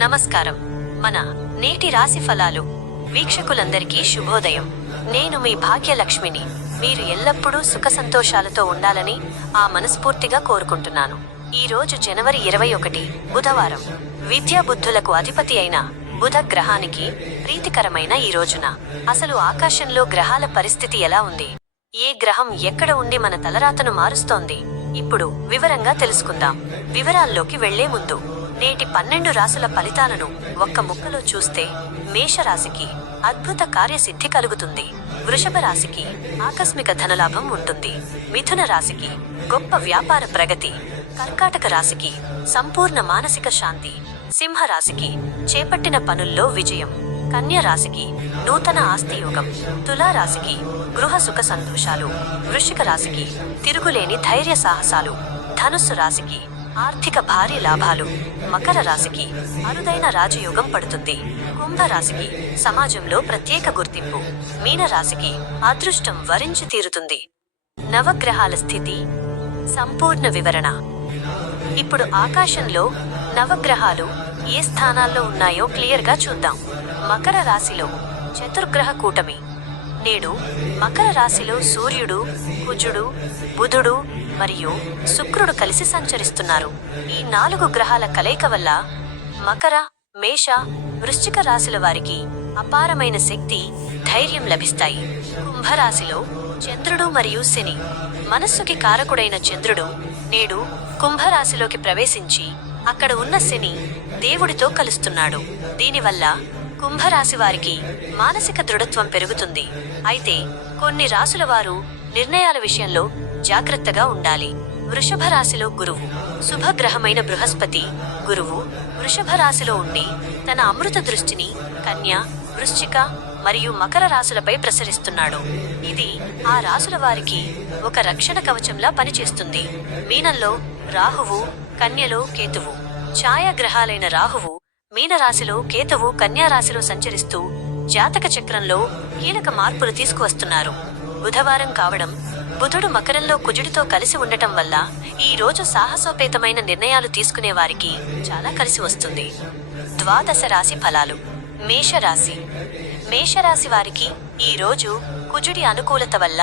నమస్కారం. మన నేటి రాశి ఫలాలు వీక్షకులందరికీ శుభోదయం. నేను మీ భాగ్యలక్ష్మిని. మీరు ఎల్లప్పుడూ సుఖ సంతోషాలతో ఉండాలని ఆ మనస్ఫూర్తిగా కోరుకుంటున్నాను. ఈ రోజు జనవరి 21 బుధవారం. విద్యా బుద్ధులకు అధిపతి అయిన బుధ గ్రహానికి ప్రీతికరమైన ఈ రోజున అసలు ఆకాశంలో గ్రహాల పరిస్థితి ఎలా ఉంది, ఏ గ్రహం ఎక్కడ ఉండి మన తలరాతను మారుస్తోంది, ఇప్పుడు వివరంగా తెలుసుకుందాం. వివరాల్లోకి వెళ్లే ముందు నేటి 12 రాశుల ఫలితాలను ఒక్క ముక్కలో చూస్తే మేషరాశికి అద్భుత కార్యసిద్ధి కలుగుతుంది. వృషభ రాశికి ఆకస్మిక ధనలాభం ఉంటుంది. మిథున రాశికి గొప్ప వ్యాపార ప్రగతి. కర్కాటక రాశికి సంపూర్ణ మానసిక శాంతి. సింహ రాశికి చేపట్టిన పనుల్లో విజయం. కన్య రాశికి నూతన ఆస్తి యోగం. తులా రాశికి గృహ సుఖ సంతోషాలు. వృశ్చిక రాశికి తిరుగులేని ధైర్య సాహసాలు. ధనుస్సు రాశికి ఆర్థిక భారీ లాభాలు. మకర రాశికి అరుదైన రాజయోగం పడుతుంది. కుంభ రాశికి సమాజంలో ప్రత్యేక గుర్తింపు. మీన రాశికి అదృష్టం వరించి తీరుతుంది. నవగ్రహాల స్థితి సంపూర్ణ వివరణ. ఇప్పుడు ఆకాశంలో నవగ్రహాలు ఏ స్థానాల్లో ఉన్నాయో క్లియర్గా చూద్దాం. మకర రాశిలో చతుర్గ్రహ కూటమి. నేడు మకర రాశిలో సూర్యుడు, కుజుడు, బుధుడు మరియు శుక్రుడు కలిసి సంచరిస్తున్నారు. ఈ 4 గ్రహాల కలయిక వల్ల మకర, మేష, వృశ్చిక రాశుల వారికి అపారమైన శక్తి, ధైర్యం లభిస్తాయి. కుంభరాశిలో చంద్రుడు మరియు శని. మనస్సుకి కారకుడైన చంద్రుడు నేడు కుంభరాశిలోకి ప్రవేశించి అక్కడ ఉన్న శని దేవుడితో కలుస్తున్నాడు. దీనివల్ల కుంభరాశి వారికి మానసిక దృఢత్వం పెరుగుతుంది. అయితే కొన్ని రాశుల వారు నిర్ణయాల విషయంలో జాగ్రత్తగా ఉండాలి. వృషభ రాశిలో గురువు. శుభగ్రహమైన బృహస్పతి గురువు వృషభ రాశిలో ఉండి తన అమృత దృష్టిని కన్య, వృశ్చిక మరియు మకర రాశులపై ప్రసరిస్తున్నాడు. ఇది ఆ రాశుల వారికి ఒక రక్షణ కవచంలా పనిచేస్తుంది. మీనంలో రాహువు, కన్యలో కేతువు. ఛాయాగ్రహాలైన రాహువు మీనరాశిలో, కేతువు కన్యారాశిలో సంచరిస్తూ జాతక చక్రంలో కీలక మార్పులు తీసుకువస్తున్నారు. బుధవారం కావడం, బుధుడు మకరంలో కుజుడితో కలిసి ఉండటం వల్ల ఈ రోజు సాహసోపేతమైన నిర్ణయాలు తీసుకునే వారికి చాలా కలిసి వస్తుంది. ద్వాదశ రాశి ఫలాలు. మేషరాశి. మేషరాశి వారికి ఈ రోజు కుజుడి అనుకూలత వల్ల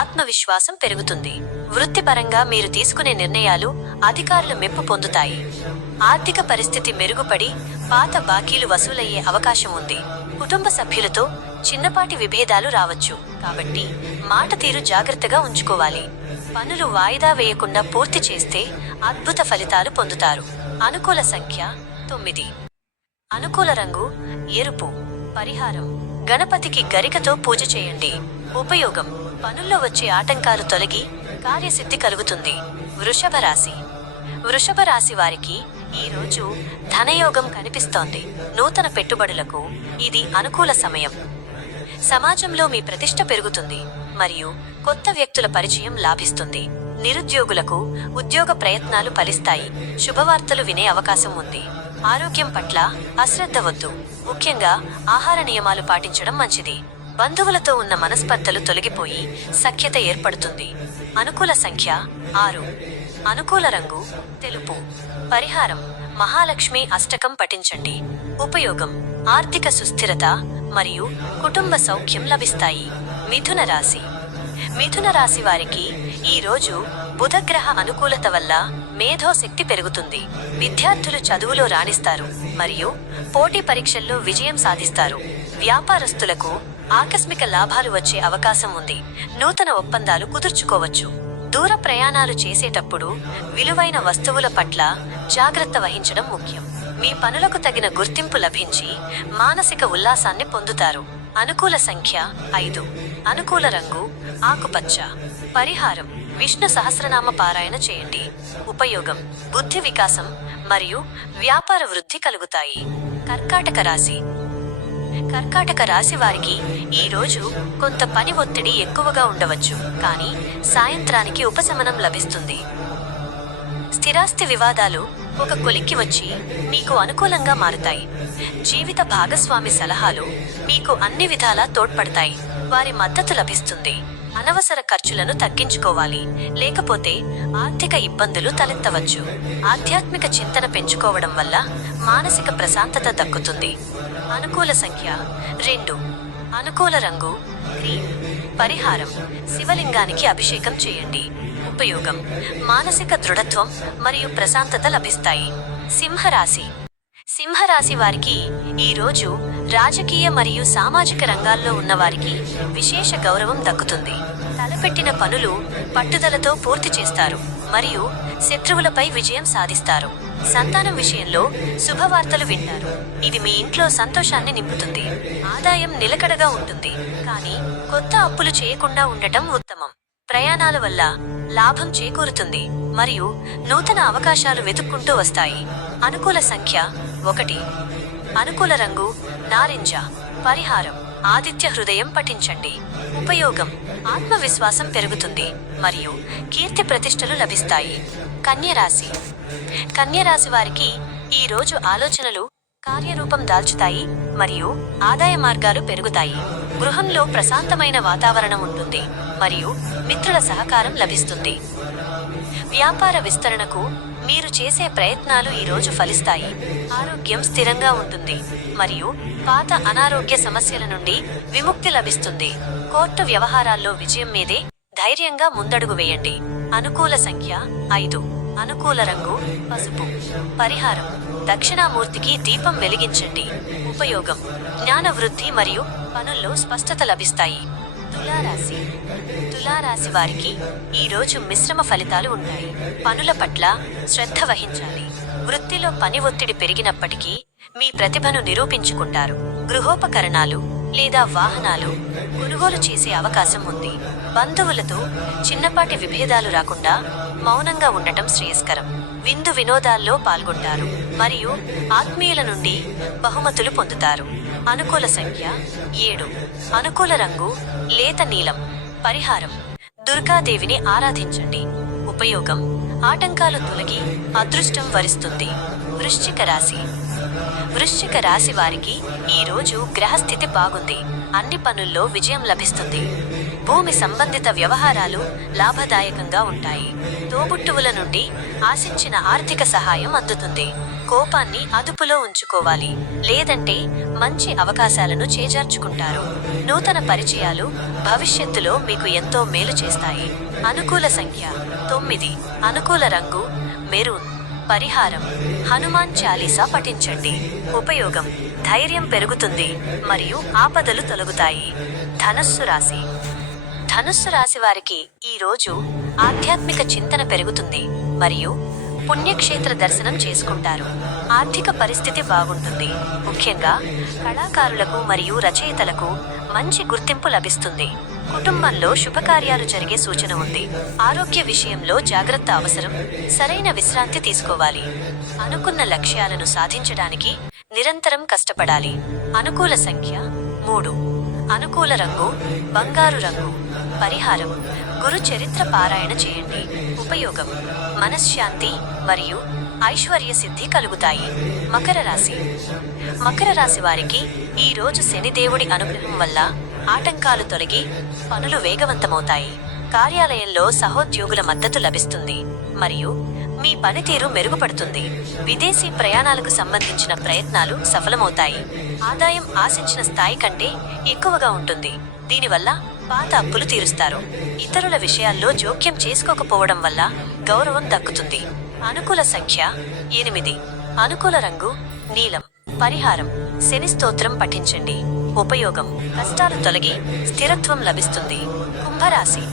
ఆత్మవిశ్వాసం పెరుగుతుంది. వృత్తిపరంగా మీరు తీసుకునే నిర్ణయాలు అధికారుల మెప్పు పొందుతాయి. ఆర్థిక పరిస్థితి మెరుగుపడి పాత బాకీలు వసూలయ్యే అవకాశం ఉంది. కుటుంబ సభ్యులతో చిన్నపాటి విభేదాలు రావచ్చు, కాబట్టి మాట తీరు జాగ్రత్తగా ఉంచుకోవాలి. పనులు వాయిదా వేయకుండా పూర్తి చేస్తే అద్భుత ఫలితాలు పొందుతారు. అనుకూల సంఖ్య 9. అనుకూల రంగు ఎరుపు. పరిహారం: గణపతికి గరికతో పూజ చేయండి. ఉపయోగం: పనుల్లో వచ్చే ఆటంకాలు తొలగి కార్యసిద్ధి కలుగుతుంది. వృషభ రాశి. వృషభ రాశి వారికి ఈ రోజు ధనయోగం కనిపిస్తోంది. నూతన పెట్టుబడులకు ఇది అనుకూల సమయం. సమాజంలో మీ ప్రతిష్ట పెరుగుతుంది మరియు కొత్త వ్యక్తుల పరిచయం లాభిస్తుంది. నిరుద్యోగులకు ఉద్యోగ ప్రయత్నాలు ఫలిస్తాయి. శుభవార్తలు వినే అవకాశం ఉంది. ఆరోగ్యం పట్ల అశ్రద్ధ వద్దు. ముఖ్యంగా ఆహార నియమాలు పాటించడం మంచిది. బంధువులతో ఉన్న మనస్పర్ధలు తొలగిపోయి సఖ్యత ఏర్పడుతుంది. అనుకూల సంఖ్య 6. అనుకూల రంగు తెలుపు. పరిహారం: మహాలక్ష్మి అష్టకం పఠించండి. ఉపయోగం: ఆర్థిక సుస్థిరత మరియు కుటుంబ సౌఖ్యం లభిస్తాయి. మిథున రాశి. మిథున రాశి వారికి ఈ రోజు బుధగ్రహ అనుకూలత వల్ల మేధోశక్తి పెరుగుతుంది. విద్యార్థులు చదువులో రాణిస్తారు మరియు పోటీ పరీక్షల్లో విజయం సాధిస్తారు. వ్యాపారస్తులకు ఆకస్మిక లాభాలు వచ్చే అవకాశం ఉంది. నూతన ఒప్పందాలు కుదుర్చుకోవచ్చు. దూర ప్రయాణాలు చేసేటప్పుడు విలువైన వస్తువుల పట్ల జాగ్రత్త వహించడం ముఖ్యం. మీ పనులకు తగిన గుర్తింపు లభించి మానసిక ఉల్లాసాన్ని పొందుతారు. అనుకూల సంఖ్య 5. అనుకూల రంగు ఆకుపచ్చ. పరిహారం: విష్ణు సహస్రనామ పారాయణ చేయండి. ఉపయోగం: బుద్ధి వికాసం మరియు వ్యాపార వృద్ధి కలుగుతాయి. కర్కాటక రాశి. కర్కాటక రాశి వారికి ఈ రోజు కొంత పని ఒత్తిడి ఎక్కువగా ఉండవచ్చు, కానీ సాయంత్రానికి ఉపశమనం లభిస్తుంది. స్థిరాస్తి వివాదాలు ఒక కొలిక్కి వచ్చి మీకు అనుకూలంగా మారుతాయి. జీవిత భాగస్వామి సలహాలు మీకు అన్ని విధాలా తోడ్పడతాయి. వారి మద్దతు లభిస్తుంది. అనవసర ఖర్చులను తగ్గించుకోవాలి, లేకపోతే ఆర్థిక ఇబ్బందులు తలెత్తవచ్చు. ఆధ్యాత్మిక చింతన పెంచుకోవడం వల్ల మానసిక ప్రశాంతత దక్కుతుంది. అనుకూల సంఖ్య 2. అనుకూల రంగు క్రీమ్. పరిహారం: శివలింగానికి అభిషేకం చేయండి. ఉపయోగం: మానసిక దృఢత్వం మరియు ప్రశాంతత లభిస్తాయి. సింహరాశి. సింహరాశి వారికి ఈ రోజు రాజకీయ మరియు సామాజిక రంగాల్లో ఉన్నవారికి విశేష గౌరవం దక్కుతుంది. తలపెట్టిన పనులు పట్టుదలతో పూర్తి చేస్తారు మరియు శత్రువులపై విజయం సాధిస్తారు. సంతానం విషయంలో శుభవార్తలు వింటారు. ఇది మీ ఇంట్లో సంతోషాన్ని నింపుతుంది. ఆదాయం నిలకడగా ఉంటుంది, కానీ కొత్త అప్పులు చేయకుండా ఉండటం ఉత్తమం. ప్రయాణాల వల్ల లాభం చేకూరుతుంది మరియు నూతన అవకాశాలు వెతుక్కుంటూ వస్తాయి. అనుకూల సంఖ్య 1. అనుకూల రంగు నారింజ. పరిహారం: ఆదిత్య హృదయం పఠించండి. ఉపయోగం: ఆత్మవిశ్వాసం పెరుగుతుంది మరియు కీర్తి ప్రతిష్టలు లభిస్తాయి. కన్యరాశి. కన్యరాశి వారికి ఈ రోజు ఆలోచనలు కార్యరూపం దాల్చుతాయి మరియు ఆదాయ మార్గాలు పెరుగుతాయి. గృహంలో ప్రశాంతమైన వాతావరణం ఉంటుంది మరియు మిత్రుల సహకారం లభిస్తుంది. వ్యాపార విస్తరణకు మీరు చేసే ప్రయత్నాలు ఈ రోజు ఫలిస్తాయి. ఆరోగ్యం స్థిరంగా ఉంటుంది మరియు పాత అనారోగ్య సమస్యల నుండి విముక్తి లభిస్తుంది. కోర్టు వ్యవహారాల్లో విజయం మీదే ధైర్యంగా ముందడుగు వేయండి. అనుకూల సంఖ్య 5. అనుకూల రంగు పసుపు. పరిహారం: దక్షిణామూర్తికి దీపం వెలిగించండి. ఉపయోగం: జ్ఞాన వృద్ధి మరియు పనుల్లో స్పష్టత లభిస్తాయి. తులారాశి. తులారాశి వారికి ఈ రోజు మిశ్రమ ఫలితాలు ఉంటాయి. పనుల పట్ల శ్రద్ధ వహించాలి. వృత్తిలో పని ఒత్తిడి పెరిగినప్పటికీ మీ ప్రతిభను నిరూపించుకుంటారు. గృహోపకరణాలు లేదా వాహనాలు కొనుగోలు చేసే అవకాశం ఉంది. బంధువులతో చిన్నపాటి విభేదాలు రాకుండా మౌనంగా ఉండటం శ్రేయస్కరం. విందు వినోదాల్లో పాల్గొంటారు మరియు ఆత్మీయుల నుండి బహుమతులు పొందుతారు. అనుకూల సంఖ్య 7. అనుకూల రంగు లేత నీలం. పరిహారం: దుర్గాదేవిని ఆరాధించండి. ఉపయోగం: ఆటంకాలు తొలగి అదృష్టం వరిస్తుంది. వృశ్చిక రాశి. వృశ్చిక రాశి వారికి ఈ రోజు గ్రహస్థితి బాగుంది. అన్ని పనుల్లో విజయం లభిస్తుంది. భూమి సంబంధిత వ్యవహారాలు లాభదాయకంగా ఉంటాయి. తోబుట్టువుల నుండి ఆశించిన ఆర్థిక సహాయం అందుతుంది. కోపాన్ని అదుపులో ఉంచుకోవాలి, లేదంటే మంచి అవకాశాలను చేజార్చుకుంటారు. నూతన పరిచయాలు భవిష్యత్తులో మీకు ఎంతో మేలు చేస్తాయి. అనుకూల సంఖ్య 9. అనుకూల రంగు మెరూన్. పరిహారం: హనుమాన్ చాలీసా పఠించండి. ఉపయోగం: ధైర్యం పెరుగుతుంది మరియు ఆపదలు తొలగుతాయి. ధనస్సు రాశి. ధనుస్సు రాశి వారికి ఈ రోజు ఆధ్యాత్మిక చింతన పెరుగుతుంది మరియు పుణ్యక్షేత్ర దర్శనం చేసుకుంటారు. ఆర్థిక పరిస్థితి బాగుంటుంది. ముఖ్యంగా కళాకారులకు మరియు రచయితలకు మంచి గుర్తింపు లభిస్తుంది. కుటుంబంలో శుభకార్యాలు జరిగే సూచన ఉంది. ఆరోగ్య విషయంలో జాగ్రత్త అవసరం. సరైన విశ్రాంతి తీసుకోవాలి. అనుకున్న లక్ష్యాలను సాధించడానికి నిరంతరం కష్టపడాలి. అనుకూల సంఖ్య 3. అనుకూల రంగు బంగారు రంగు. పరిహారం: గురు చరిత్ర పారాయణ చేయండి. ఉపయోగం: మనశ్శాంతి మరియు ఐశ్వర్య సిద్ధి కలుగుతాయి. మకర రాశి. మకర రాశి వారికి ఈ రోజు శనిదేవుడి అనుగ్రహం వల్ల ఆటంకాలు తొలగి పనులు వేగవంతమవుతాయి. కార్యాలయంలో సహోద్యోగుల మద్దతు లభిస్తుంది మరియు మీ పనితీరు మెరుగుపడుతుంది. విదేశీ ప్రయాణాలకు సంబంధించిన ప్రయత్నాలు సఫలమవుతాయి. ఆదాయం ఆశించిన స్థాయి కంటే ఎక్కువగా ఉంటుంది. దీనివల్ల పాత అప్పులు తీరుస్తారు. ఇతరుల విషయాల్లో జోక్యం చేసుకోకపోవడం వల్ల గౌరవం దక్కుతుంది. అనుకూల సంఖ్య 8. అనుకూల రంగు నీలం. పరిహారం: శని స్తోత్రం పఠించండి. ఉపయోగం: కష్టాలు తొలగి స్థిరత్వం లభిస్తుంది. కుంభరాశి.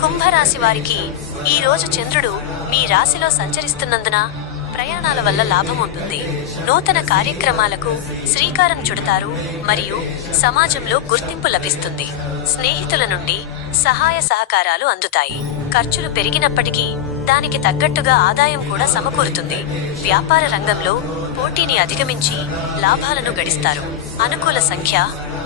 కుంభరాశి వారికి ఈ రోజు చంద్రుడు మీ రాశిలో సంచరిస్తున్నందున ప్రయాణాల వల్ల లాభం ఉంటుంది. నూతన కార్యక్రమాలకు శ్రీకారం చుడతారు మరియు సమాజంలో గుర్తింపు లభిస్తుంది. స్నేహితుల నుండి సహాయ సహకారాలు అందుతాయి. ఖర్చులు పెరిగినప్పటికీ దానికి తగ్గట్టుగా ఆదాయం కూడా సమకూరుతుంది. వ్యాపార రంగంలో పోటీని అధిగమించి లాభాలను గడిస్తారు. అనుకూల సంఖ్య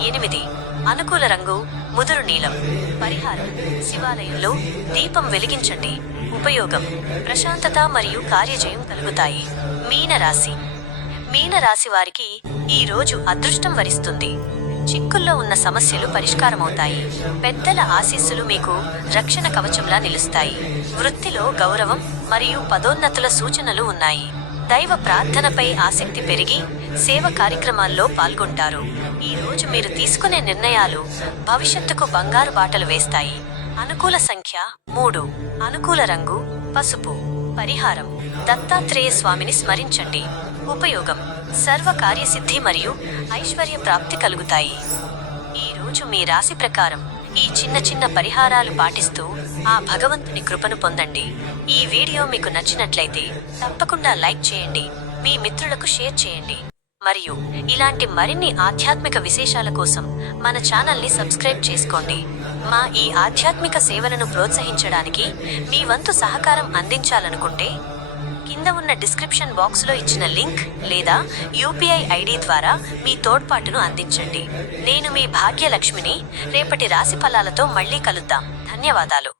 8. అనుకూల రంగు ముదురు నీలం. పరిహారం: శివాలయంలో దీపం వెలిగించండి. ఉపయోగం: ప్రశాంతత మరియు కార్యజయం కలుగుతాయి. మీనరాశి. మీనరాశి వారికి ఈ రోజు అదృష్టం వరిస్తుంది. చిక్కుల్లో ఉన్న సమస్యలు పరిష్కారమవుతాయి. పెద్దల ఆశీస్సులు మీకు రక్షణ కవచంలా నిలుస్తాయి. వృత్తిలో గౌరవం మరియు పదోన్నతుల సూచనలు ఉన్నాయి. దైవ ప్రార్థనపై ఆసక్తి పెరిగి సేవ కార్యక్రమాల్లో పాల్గొంటారు. ఈ రోజు మీరు తీసుకునే నిర్ణయాలు భవిష్యత్తుకు బంగారు బాటలు వేస్తాయి. అనుకూల సంఖ్య 3. అనుకూల రంగు పసుపు. పరిహారం: దత్తాత్రేయ స్వామిని స్మరించండి. ఉపయోగం: సర్వ కార్యసిద్ధి మరియు ఐశ్వర్య ప్రాప్తి కలుగుతాయి. ఈ రోజు మీ రాశి ప్రకారం ఈ చిన్న చిన్న పరిహారాలు పాటిస్తూ ఆ భగవంతుని కృపను పొందండి. ఈ వీడియో మీకు నచ్చినట్లయితే తప్పకుండా లైక్ చేయండి, మీ మిత్రులకు షేర్ చేయండి మరియు ఇలాంటి మరిన్ని ఆధ్యాత్మిక విశేషాల కోసం మన ఛానల్ని సబ్స్క్రైబ్ చేసుకోండి. మా ఈ ఆధ్యాత్మిక సేవలను ప్రోత్సహించడానికి మీ వంతు సహకారం అందించాలనుకుంటే కింద ఉన్న డిస్క్రిప్షన్ బాక్స్లో ఇచ్చిన లింక్ లేదా యూపీఐ ఐడి ద్వారా మీ తోడ్పాటును అందించండి. నేను మీ భాగ్యలక్ష్మిని. రేపటి రాశి ఫలాలతో మళ్ళీ కలుద్దాం. ధన్యవాదాలు.